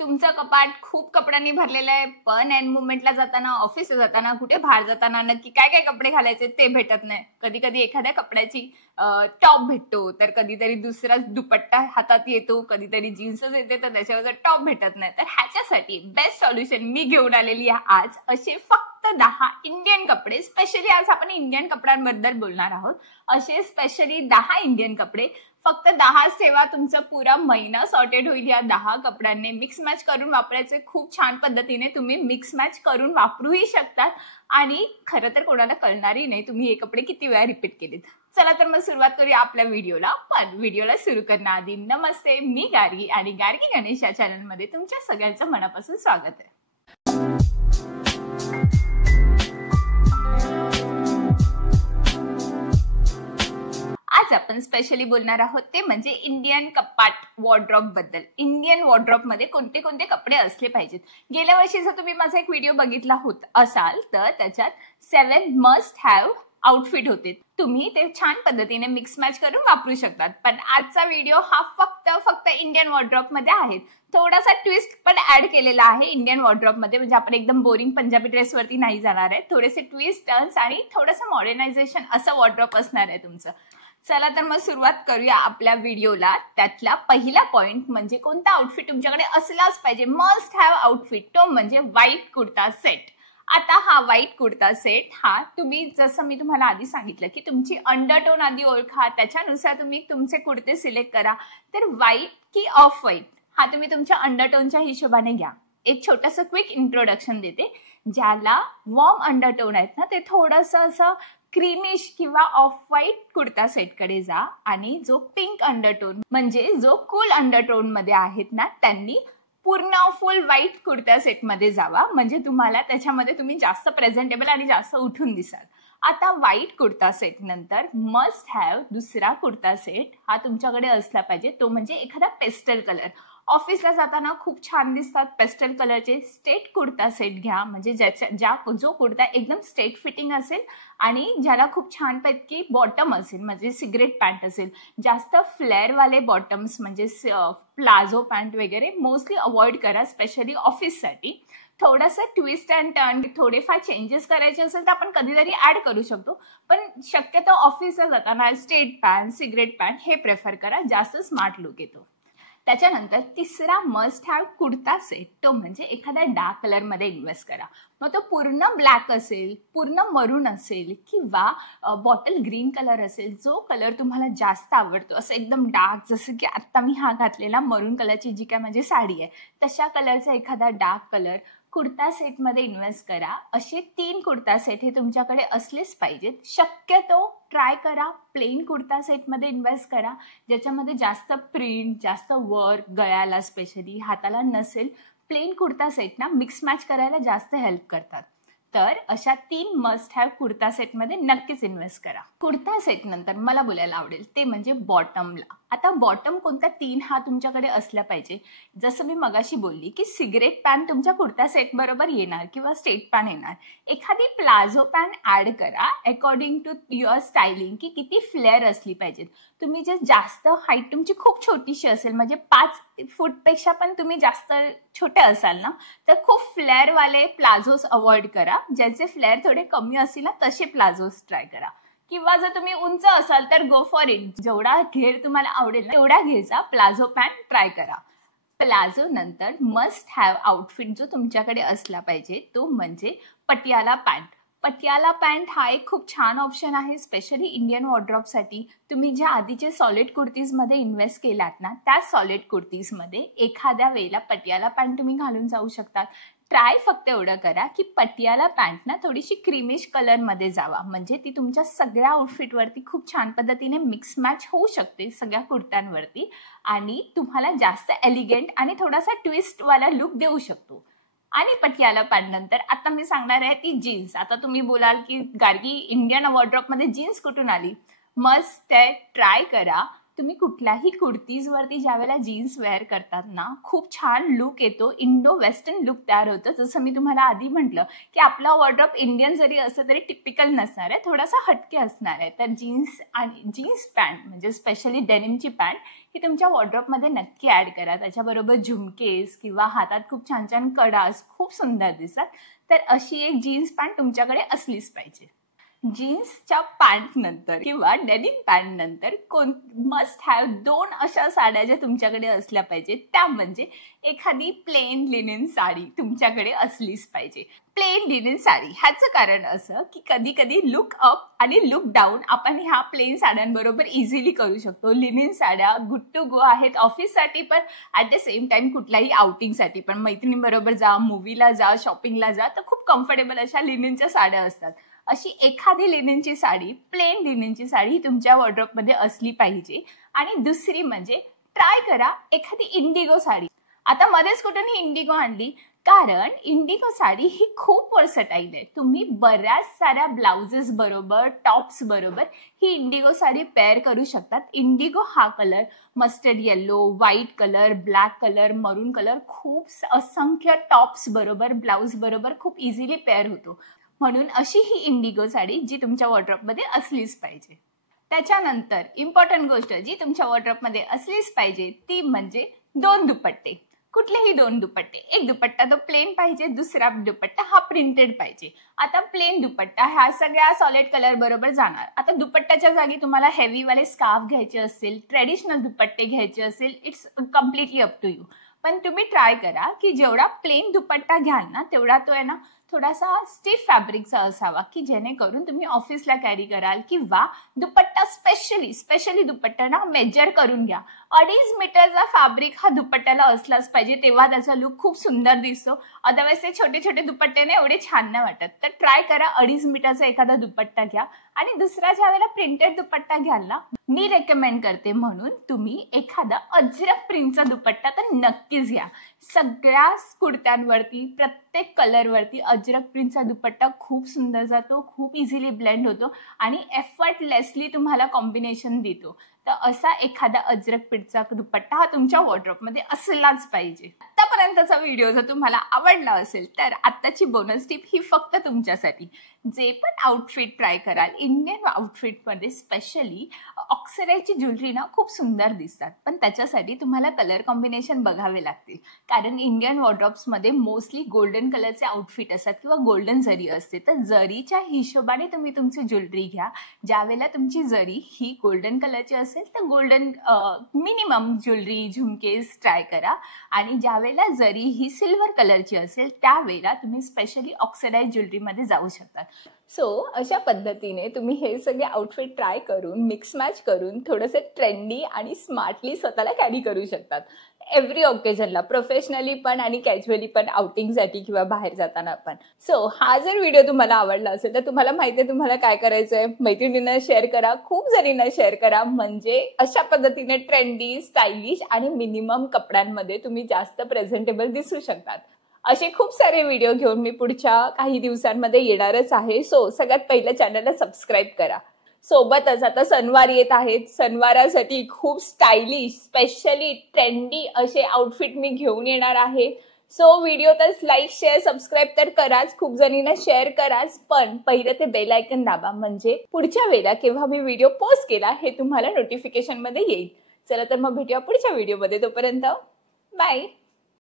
तुमचं कपाट खूप कपड्यांनी भरलेलं आहे, पण एंड मुवमेंटला जाताना, ऑफिसला जाताना, कुठे बाहेर जाताना नक्की काय काय कपडे घालायचे ते भेटत नाही. कधी कधी एखाद्या कपड्याची टॉप भेटतो, तर कधीतरी दुसरा दुपट्टा हातात येतो, कधीतरी जीन्सच येते तर त्याच्यावर टॉप भेटत नाही. तर ह्याच्यासाठी बेस्ट सॉल्युशन मी घेऊन आलेली आहे आज. असे फक्त 10 इंडियन कपडे, स्पेशली आज आपण इंडियन कपड्यांबद्दल बोलणार आहोत. असे स्पेशली 10 इंडियन कपडे फक्त 10 ठेवा, तुमचा पुरा महिना सॉर्टेड होईल. या 10 कपड्यांनी मिक्स मॅच करून वापरायचे. खूप छान पद्धतीने तुम्ही मिक्स मॅच करून वापरूही शकतात आणि खरं तर कोणाला कळणारही नाही तुम्ही हे कपडे किती वेळा रिपीट केलेत. चला तर मग सुरुवात करूया आपल्या व्हिडिओला. पण व्हिडिओला सुरू करण्याआधी नमस्ते, मी गार्गी आणि गार्गी गणेश या चॅनलमध्ये तुमच्या सगळ्यांचं मनापासून स्वागत आहे. आज आपण स्पेशली बोलणार आहोत ते म्हणजे इंडियन कपाट वॉर्डरोब बद्दल. इंडियन वॉर्डरोब मध्ये कोणते कोणते कपडे असले पाहिजेत. गेल्या वर्षी जर तुम्ही माझा एक व्हिडिओ बघितला होत असाल तर त्याच्यात 7 मस्ट हॅव आउटफिट होते. तुम्ही ते छान पद्धतीने मिक्स मॅच करून वापरू शकतात. पण आजचा व्हिडिओ हा फक्त इंडियन वॉर्डरोब मध्ये आहे. थोडासा ट्विस्ट पण ऍड केलेला आहे इंडियन वॉर्डरोब मध्ये. म्हणजे आपण एकदम बोरिंग पंजाबी ड्रेस वरती नाही जाणार आहे. थोडेसे ट्विस्ट टर्न्स आणि थोडंसं मॉडर्नायझेशन असं वॉर्डरोब असणार आहे तुमचं. चला तर मग सुरुवात करूया आपल्या व्हिडिओला. त्यातला पहिला पॉइंट म्हणजे कोणता आउटफिट तुमच्याकडे असलाच पाहिजे, मस्ट हॅव आउटफिट, तो म्हणजे व्हाईट कुर्ता सेट. आता हा व्हाईट कुर्ता सेट हा तुम्ही, जसं मी तुम्हाला आधी सांगितलं की तुमची अंडरटोन आधी ओळखा, त्याच्यानुसार तुम्ही तुमचे कुर्ते सिलेक्ट करा. तर व्हाईट की ऑफ व्हाईट हा तुम्ही तुमच्या अंडरटोनच्या हिशोबाने घ्या. एक छोटंसं क्विक इंट्रोडक्शन देते. ज्याला वॉर्म अंडरटोन आहेत ना, ते थोडंसं असं क्रीमिश किंवा ऑफ व्हाईट कुर्ता सेटकडे जा. आणि जो पिंक अंडरटोन म्हणजे जो कूल अंडरटोन मध्ये आहेत ना, त्यांनी पूर्ण फुल व्हाईट कुर्ता सेटमध्ये जावा. म्हणजे तुम्हाला त्याच्यामध्ये तुम्ही जास्त प्रेझेंटेबल आणि जास्त उठून दिसाल. आता व्हाईट कुर्ता सेट नंतर मस्ट हॅव दुसरा कुर्ता सेट हा तुमच्याकडे असला पाहिजे. तो म्हणजे एखादा पेस्टल कलर. ऑफिसला जाताना खूप छान दिसतात पेस्टल कलरचे. स्ट्रेट कुर्ता सेट घ्या, म्हणजे जो कुर्ता एकदम स्ट्रेट फिटिंग असेल आणि ज्याला खूप छानपैकी बॉटम असेल, म्हणजे सिगरेट पॅन्ट असेल. जास्त फ्लेअरवाले बॉटम्स म्हणजे प्लाझो पॅन्ट वगैरे मोस्टली अवॉइड करा, स्पेशली ऑफिससाठी. थोडंसं ट्विस्ट अँड टर्न, थोडेफार चेंजेस करायचे असेल तर आपण कधीतरी ऍड करू शकतो. पण शक्यतो ऑफिसला जाताना स्ट्रेट पॅन्ट, सिगरेट पॅन्ट हे प्रेफर करा, जास्त स्मार्ट लुक येतो. त्याच्यानंतर तिसरा मस्ट हॅव कुर्ता सेट, तो म्हणजे एखाद्या डार्क कलर मध्ये इन्व्हेस्ट करा. मग तो पूर्ण ब्लॅक असेल, पूर्ण मरून असेल किंवा बॉटल ग्रीन कलर असेल. जो कलर तुम्हाला जास्त आवडतो, असं एकदम डार्क, जसं की आता मी हा घातलेला मरून कलरची जी काय माझी साडी आहे तशा कलरचा एखादा डार्क कलर कुर्ता सेटमध्ये इन्व्हेस्ट करा. असे 3 कुर्ता सेट हे तुमच्याकडे असलेच पाहिजेत. शक्यतो ट्राय करा प्लेन कुर्ता सेटमध्ये इन्व्हेस्ट करा, ज्याच्यामध्ये जास्त प्रिंट, जास्त वर्क, गळ्याला स्पेशली हाताला नसेल. प्लेन कुर्ता सेट ना मिक्स मॅच करायला जास्त हेल्प करतात. तर अशा 3 मस्ट हॅव कुर्ता सेटमध्ये नक्कीच इन्व्हेस्ट करा. कुर्ता सेट नंतर मला बोलायला आवडेल ते म्हणजे बॉटमला. आता बॉटम कोणता 3 हा तुमच्याकडे असला पाहिजे. जसं मी मगाशी बोलली की सिगरेट पॅन्ट तुमच्या कुर्ता सेट बरोबर येणार किंवा स्ट्रेट पॅन्ट येणार. एखादी प्लाझो पॅन्ट ऍड करा अकॉर्डिंग टू युअर स्टायलिंग, की किती फ्लेअर असली पाहिजेत. तुम्ही जे जास्त हाईट तुमची खूप छोटीशी असेल, म्हणजे 5 फूटपेक्षा पण तुम्ही जास्त छोटे असाल ना, तर खूप फ्लेअरवाले प्लाझोस अवॉइड करा. ज्याचे फ्लेअर थोडे कमी असतील ना तसे प्लाझोस ट्राय करा. किंवा जर तुम्ही उंच असाल तर गो फॉर इट. जेवढा घेर तुम्हाला आवडेल तेवढा घेरचा प्लाझो पॅन्ट ट्राय करा. प्लाझो नंतर मस्ट हॅव आउटफिट जो तुमच्याकडे असला पाहिजे तो म्हणजे पटियाला पॅन्ट. पटियाला पॅन्ट हा एक खूप छान ऑप्शन आहे, स्पेशली इंडियन वॉर्डरोबसाठी. तुम्ही ज्या आधीचे सॉलिड कुर्तीजमध्ये इन्व्हेस्ट केलात ना, त्या सॉलिड कुर्तीजमध्ये एखाद्या वेळेला पटियाला पॅन्ट तुम्ही घालून जाऊ शकतात. ट्राय फक्त एवढं करा की पटियाला पॅन्ट ना थोडीशी क्रीमिश कलरमध्ये जावा, म्हणजे ती तुमच्या सगळ्या आउटफिटवरती खूप छान पद्धतीने मिक्स मॅच होऊ शकते सगळ्या कुर्त्यांवरती आणि तुम्हाला जास्त एलिगंट आणि थोडासा ट्विस्टवाला लुक देऊ शकतो. आणि पटियाला पॅन्ट नंतर आता मी सांगणार आहे ती जीन्स. आता तुम्ही बोलाल की गार्गी इंडियन वॉर्डरोब मध्ये जीन्स कुठून आली. मस्त ट्राय करा तुम्ही कुठल्याही कुर्तीजवरती ज्यावेळेला जीन्स वेअर करतात ना, खूप छान लुक येतो, इंडो वेस्टर्न लुक तयार होतं. जसं मी तुम्हाला आधी म्हटलं की आपला वॉर्डरोब इंडियन जरी असलं तरी टिपिकल नसणार आहे, थोडासा हटके असणार आहे. तर जीन्स आणि जीन्स पॅन्ट म्हणजे स्पेशली डेनिमची पॅन्ट ही तुमच्या वॉर्डरोबमध्ये नक्की ॲड करा. त्याच्याबरोबर झुमकेस किंवा हातात खूप छान छान कडास खूप सुंदर दिसतात. तर अशी एक जीन्स पॅन्ट तुमच्याकडे असलीच पाहिजे. जीन्सच्या पॅन्ट नंतर किंवा डेनिम पॅन्ट नंतर मस्ट हॅव 2 अशा साड्या ज्या तुमच्याकडे असल्या पाहिजेत, त्या म्हणजे एखादी प्लेन लिनन साडी तुमच्याकडे असलीच पाहिजे. प्लेन लिनन साडी ह्याचं कारण असं की कधी कधी लुक अप आणि लुक डाऊन आपण ह्या प्लेन साड्यांबरोबर इझिली करू शकतो. लिनन साड्या गुड टू गो आहेत ऑफिससाठी पण ॲट द सेम टाइम कुठल्याही आउटिंगसाठी पण. मैत्रिणींबरोबर जा, मूवीला जा, शॉपिंगला जा, तर खूप कम्फर्टेबल अशा लिननच्या साड्या असतात. अशी एखादी लिननची साडी, प्लेन लिननची साडी तुमच्या वॉर्डरोबमध्ये असली पाहिजे. आणि दुसरी म्हणजे ट्राय करा एखादी इंडिगो साडी. आता मध्येच कुठून ही इंडिगो आणली, कारण इंडिगो साडी ही खूप वर्सटाईल आहे. तुम्ही बऱ्याच साऱ्या ब्लाउजेस बरोबर, टॉप्स बरोबर ही इंडिगो साडी पेअर करू शकतात. इंडिगो हा colour mustard yellow, white colour, black colour, मरून कलर खूप असंख्य टॉप्स बरोबर, ब्लाउज बरोबर खूप इझिली पेअर होतो. म्हणून अशी ही इंडिगो साडी जी तुमच्या वॉर्डरोबमध्ये असलीच पाहिजे. त्याच्यानंतर इम्पॉर्टंट गोष्ट जी तुमच्या वॉर्डरोबमध्ये असलीच पाहिजे ती म्हणजे 2 दुपट्टे. कुठलेही 2 दुपट्टे. एक दुपट्टा तो प्लेन पाहिजे, दुसरा दुपट्टा हा प्रिंटेड पाहिजे. आता प्लेन दुपट्टा ह्या सगळ्या सॉलिड कलर बरोबर जाणार. आता दुपट्ट्याच्या जागी तुम्हाला हेवीवाले स्कार्फ घ्यायचे असेल, ट्रेडिशनल दुपट्टे घ्यायचे असेल, it's completely up to you. पण तुम्ही ट्राय करा की जेवढा प्लेन दुपट्टा घ्याल ना तेवढा तो आहे ना थोडासा स्टिफ फॅब्रिकचा असावा की जेणेकरून तुम्ही ऑफिसला कॅरी कराल. किंवा दुपट्टा स्पेशली दुपट्टा ना मेजर करून घ्या. 2.5 मीटरचा फॅब्रिक हा दुपट्ट्याला असलाच पाहिजे, तेव्हा त्याचा लुक खूप सुंदर दिसतो. अदरवाईज ते छोटे छोटे दुपट्टे ना एवढे छान नाही वाटत. तर ट्राय करा 2.5 मीटरचा एखादा दुपट्टा घ्या. आणि दुसरा ज्या वेळेला प्रिंटेड दुपट्टा घ्याल ना, मी रेकमेंड करते म्हणून तुम्ही एखादा अजरक प्रिंटचा दुपट्टा तर नक्कीच घ्या. सगळ्या कुर्त्यांवरती प्रत्येक कलरवरती अजरक प्रिंटचा दुपट्टा खूप सुंदर जातो, खूप इझिली ब्लेंड होतो आणि एफर्टलेसली तुम्हाला कॉम्बिनेशन देतो. तर असा एखादा अजरक प्रिंटचा दुपट्टा हा तुमच्या वॉर्डरोबमध्ये असलाच पाहिजे. आतापर्यंतचा व्हिडिओ जर तुम्हाला आवडला असेल तर आत्ताची बोनस टिप ही फक्त तुमच्यासाठी. जे पण आउटफिट ट्राय कराल इंडियन आउटफिटमध्ये स्पेशली ऑक्सिडाईजची ज्वेलरी ना खूप सुंदर दिसतात, पण त्याच्यासाठी तुम्हाला कलर कॉम्बिनेशन बघावे लागतील. कारण इंडियन वॉर्डरोब्समध्ये मोस्टली गोल्डन कलरचे आउटफिट असतात किंवा गोल्डन जरी असते. तर जरीच्या हिशोबाने तुम्ही तुमची ज्वेलरी घ्या. ज्यावेळेला तुमची जरी ही गोल्डन कलरची असेल तर गोल्डन मिनिमम ज्वेलरी, झुमकेस ट्राय करा. आणि ज्यावेळेला जरी ही सिल्वर कलरची असेल त्यावेळेला तुम्ही स्पेशली ऑक्सिडाईज ज्वेलरीमध्ये जाऊ शकतात. सो अशा पद्धतीने तुम्ही हे सगळे आउटफिट ट्राय करून मिक्स मॅच करून थोडंसं ट्रेंडी आणि स्मार्टली स्वतःला कॅरी करू शकतात. एव्हरी ओकेजनला, प्रोफेशनली पण आणि कॅज्युअली पण, आउटिंगसाठी किंवा बाहेर जाताना पण. सो हा जर व्हिडिओ तुम्हाला आवडला असेल तर तुम्हाला माहिती आहे तुम्हाला काय करायचं आहे. मैत्रिणींना शेअर करा, खूप जणींना शेअर करा. म्हणजे अशा पद्धतीने ट्रेंडी, स्टायलिश आणि मिनिमम कपड्यांमध्ये तुम्ही जास्त प्रेझेंटेबल दिसू शकतात. असे खूप सारे व्हिडिओ घेऊन मी पुढच्या काही दिवसांमध्ये येणारच आहे. सो सगळ्यात पहिलं चॅनलला सबस्क्राईब करा. सोबतच आता सणवार येत आहेत. सणवारासाठी खूप स्टायलिश, स्पेशली ट्रेंडी असे आउटफिट मी घेऊन येणार आहे. सो व्हिडिओ तर लाईक, शेअर, सबस्क्राईब तर कराच, खूप जणींना शेअर कराच, पण पहिलं ते बेल आयकन दाबा म्हणजे पुढच्या वेळेला केव्हा मी व्हिडिओ पोस्ट केला हे तुम्हाला नोटिफिकेशन मध्ये येईल. चला तर मग भेटूया पुढच्या व्हिडिओमध्ये. तोपर्यंत बाय.